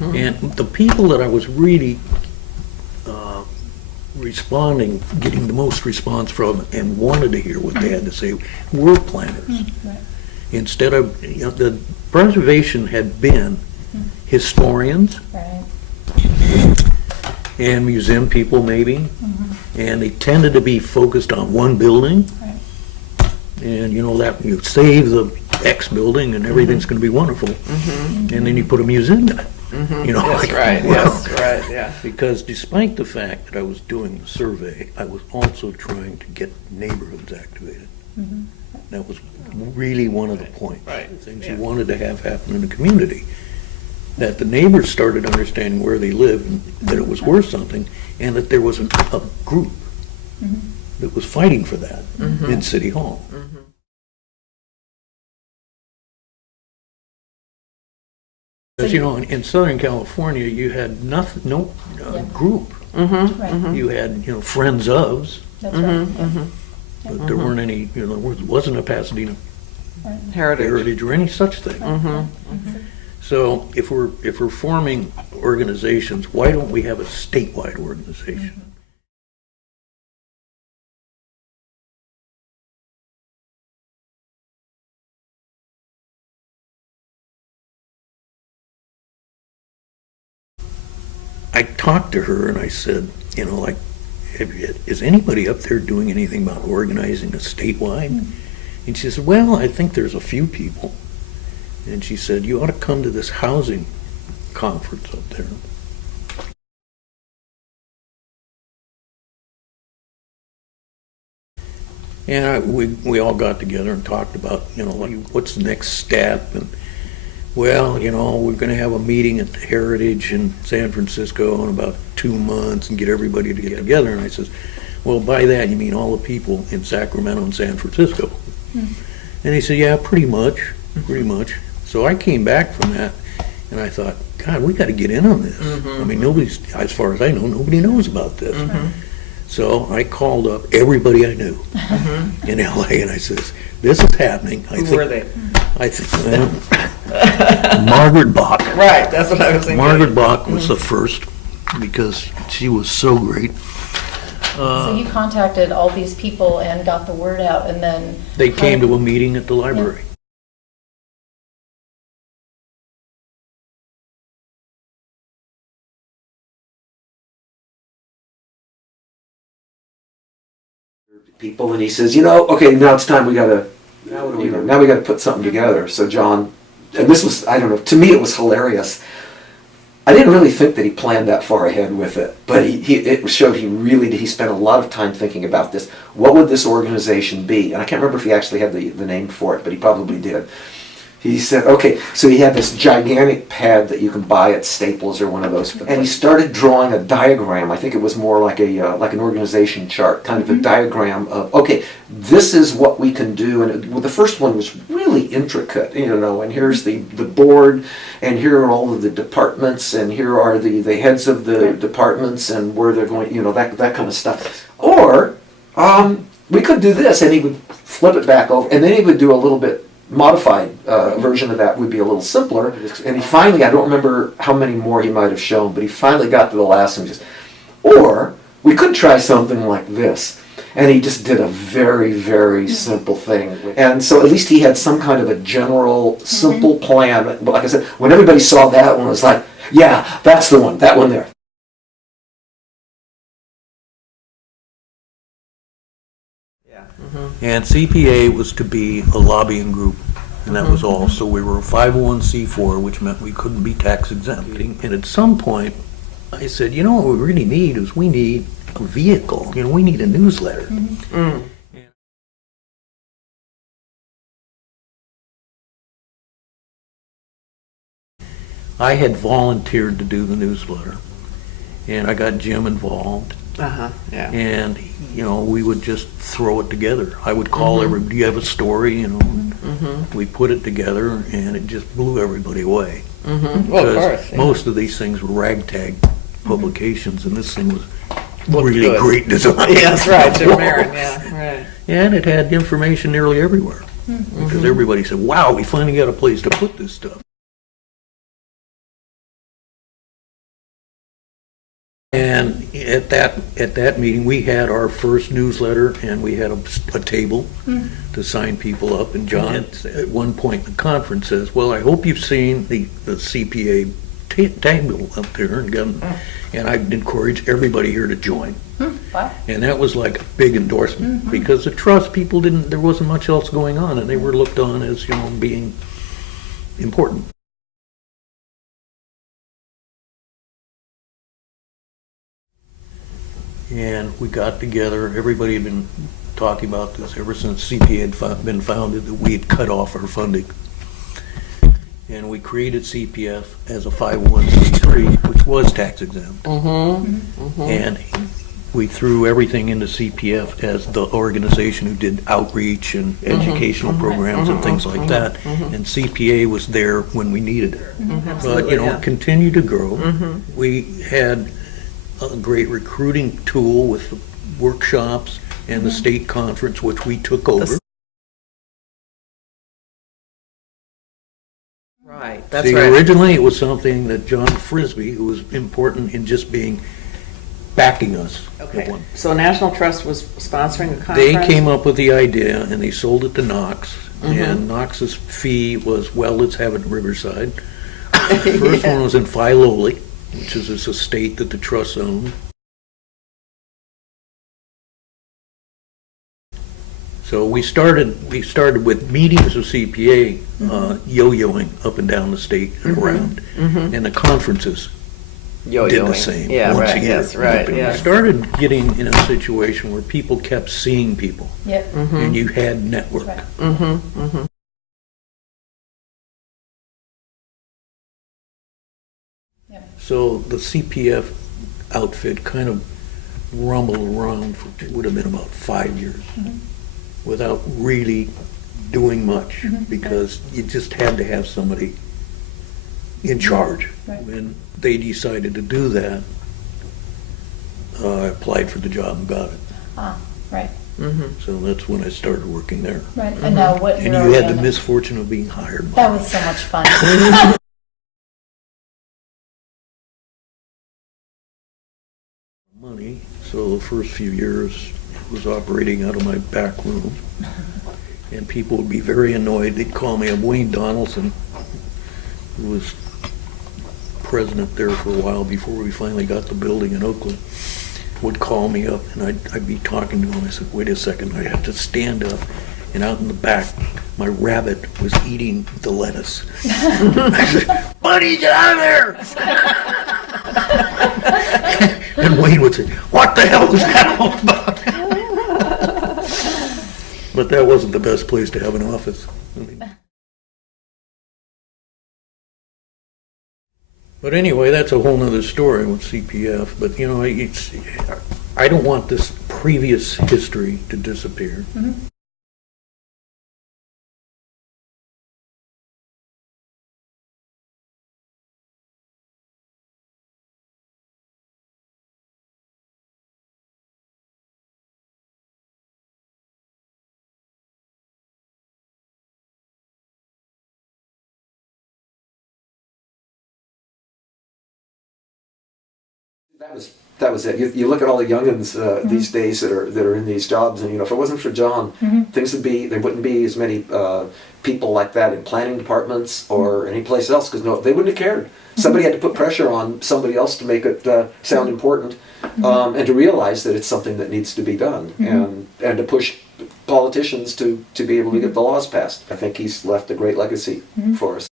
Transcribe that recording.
And the people that I was really getting the most response from and wanted to hear what they had to say were planners. Right. Instead of, the preservation had been historians Right. and museum people maybe, and they tended to be focused on one building. Right. And that you save the X building and everything's going to be wonderful, and then you put a museum in it. Yes, right, yes, right, yeah. Because despite the fact that I was doing the survey, I was also trying to get neighborhoods activated. That was really one of the points, Right, things yeah. you wanted to have happen in the community. That the neighbors started understanding where they lived, and that it was worth something, and that there was a group that was fighting for that in City Hall. Because, in Southern California, you had nothing, no group. Right. You had, friends ofs, That's right. but there weren't any, there wasn't a Pasadena Right. Heritage or any such thing. So if we're forming organizations, why don't we have a statewide organization? I talked to her and I said, is anybody up there doing anything about organizing a statewide? And she said, well, I think there's a few people. And she said, you ought to come to this housing conference up there. And we all got together and talked about, what's the next step? And well, we're going to have a meeting at the Heritage in San Francisco in about 2 months and get everybody to get together. And I says, well, by that you mean all the people in Sacramento and San Francisco? And he said, yeah, pretty much. So I came back from that and I thought, God, we got to get in on this. I mean, as far as I know, nobody knows about this. So I called up everybody I knew in LA and I says, this is happening. Who were they? I think Margaret Bach. Right, that's what I was thinking. Margaret Bach was the first because she was so great. So you contacted all these people and got the word out, and then They came to a meeting at the library. People, and he says, okay, now it's time, now what do we do? Now we gotta put something together. So John, and this was, I don't know, to me it was hilarious. I didn't really think that he planned that far ahead with it, but it showed he spent a lot of time thinking about this. What would this organization be? And I can't remember if he actually had the name for it, but he probably did. He said, okay, so he had this gigantic pad that you can buy at Staples or one of those, and he started drawing a diagram. I think it was more like an organization chart, kind of a diagram of, okay, this is what we can do. And the first one was really intricate, and here's the board, and here are all of the departments, and here are the heads of the departments, and where they're going, that kind of stuff. Or we could do this, and he would flip it back over, and then he would do a little bit modified version of that would be a little simpler. And he finally, I don't remember how many more he might have shown, but he finally got to the last one. Or we could try something like this. And he just did a very, very simple thing. And so at least he had some kind of a general, simple plan. But like I said, when everybody saw that one, it was like, yeah, that's the one, that one there. And CPA was to be a lobbying group, and that was all. So we were a 501c4, which meant we couldn't be tax exempt. And at some point, I said, what we really need is we need a vehicle. We need a newsletter. I had volunteered to do the newsletter, and I got Jim involved. Yeah. And we would just throw it together. I would call everybody, do you have a story? We put it together and it just blew everybody away. Well, of course. Yeah. Most of these things were ragtag publications, and this thing was Looked really good. great design. Yes, right, Jim Merritt, yeah, right. And it had information nearly everywhere. Because everybody said, wow, we finally got a place to put this stuff. And at that meeting, we had our first newsletter, and we had a table to sign people up. And John, at one point in the conference, says, "Well, I hope you've seen the CPA table up there, and I'd encourage everybody here to join." Wow. And that was like a big endorsement, because the trust people there wasn't much else going on, and they were looked on as, being important. And we got together, everybody had been talking about this ever since CPA had been founded, that we had cut off our funding. And we created CPF as a 501c3, which was tax exempt. And we threw everything into CPF as the organization who did outreach and educational programs and things like that. And CPA was there when we needed it. But, it continued to grow. We had a great recruiting tool with the workshops and the state conference, which we took over. Right, that's See, right. originally it was something that John Frisbee, who was important in just backing us. Okay, so National Trust was sponsoring a conference? They came up with the idea, and they sold it to Knox, and Knox's fee was, well, let's have it in Riverside. The first one was in Filoli, which is this estate that the trust owned. So we started with meetings of CPA, yo-yoing up and down the state and around, and the conferences did the same once a year. Yes, right, We yes. started getting in a situation where people kept seeing people, Yep. and you had network. Right. So the CPF outfit kind of rumbled around for, it would have been about 5 years, without really doing much, because you just had to have somebody in charge. Right. When they decided to do that, I applied for the job and got it. Right. So that's when I started working there. Right. And now what? And you're you had the in- misfortune of being hired. That was so much fun. Money, so the first few years it was operating out of my back room, and people would be very annoyed. They'd call me up. Wayne Donaldson, who was president there for a while before we finally got the building in Oakland, would call me up, and I'd be talking to him. I said, "Wait a second, I have to stand up." And out in the back, my rabbit was eating the lettuce. I said, "Buddy, get out of there!" And Wayne would say, "What the hell is that all about?" But that wasn't the best place to have an office. But anyway, that's a whole nother story with CPF. But I don't want this previous history to disappear. That was it. You look at all the youngins these days that are in these jobs, and if it wasn't for John, there wouldn't be as many people like that in planning departments or any place else, because they wouldn't have cared. Somebody had to put pressure on somebody else to make it sound important, and to realize that it's something that needs to be done, and to push politicians to be able to get the laws passed. I think he's left a great legacy for us.